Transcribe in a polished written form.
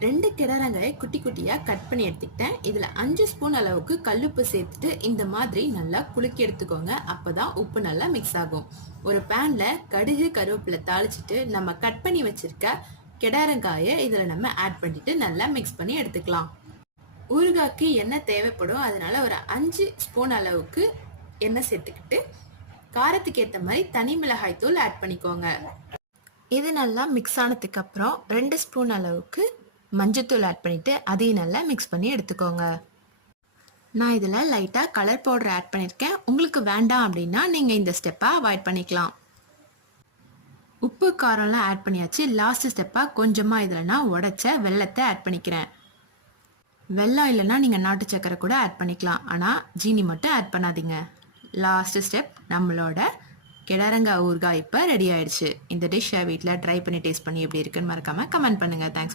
2 கிடாரங்காயை குட்டி குட்டியாக கட் பண்ணி எடுத்துக்கிட்டேன். இதில் 5 ஸ்பூன் அளவுக்கு கல்லுப்பு சேர்த்துட்டு இந்த மாதிரி நல்லா குலுக்கி எடுத்துக்கோங்க. அப்போ தான் உப்பு நல்லா மிக்ஸ் ஆகும். ஒரு பேனில் கடுகு கருவேப்பிலை தாளிச்சிட்டு நம்ம கட் பண்ணி வச்சுருக்க கிடாரங்காயை இதில் நம்ம ஆட் பண்ணிட்டு நல்லா மிக்ஸ் பண்ணி எடுத்துக்கலாம். ஊறுகாய்க்கு எண்ணெய் தேவைப்படும், அதனால ஒரு 5 ஸ்பூன் அளவுக்கு எண்ணெய் சேர்த்துக்கிட்டு காரத்துக்கு ஏற்ற மாதிரி தனி மிளகாய் தூள் ஆட் பண்ணிக்கோங்க. இது நல்லா மிக்ஸ் ஆனதுக்கு அப்புறம் 2 ஸ்பூன் அளவுக்கு மஞ்சத்தூள் ஆட் பண்ணிவிட்டு அதையும் நல்லா மிக்ஸ் பண்ணி எடுத்துக்கோங்க. நான் இதில் லைட்டாக கலர் பவுடர் ஆட் பண்ணியிருக்கேன். உங்களுக்கு வேண்டாம் அப்படின்னா நீங்கள் இந்த ஸ்டெப்பை அவாய்ட் பண்ணிக்கலாம். உப்பு காரம்லாம் ஆட் பண்ணியாச்சு. லாஸ்ட் ஸ்டெப்பாக கொஞ்சமாக இதில் நான் உடைச்ச வெல்லத்தை ஆட் பண்ணிக்கிறேன். வெல்லம் இல்லைன்னா நீங்கள் நாட்டு சக்கரை கூட ஆட் பண்ணிக்கலாம், ஆனால் ஜீனி மட்டும் ஆட் பண்ணாதீங்க. லாஸ்ட் ஸ்டெப், நம்மளோட கிடாரங்காய் ஊறுகாய் இப்போ ரெடி ஆயிடுச்சு. இந்த டிஷ்ஷை வீட்டில் ட்ரை பண்ணி டேஸ்ட் பண்ணி எப்படி இருக்குன்னு மறக்காமல் கமெண்ட் பண்ணுங்கள். Thanks for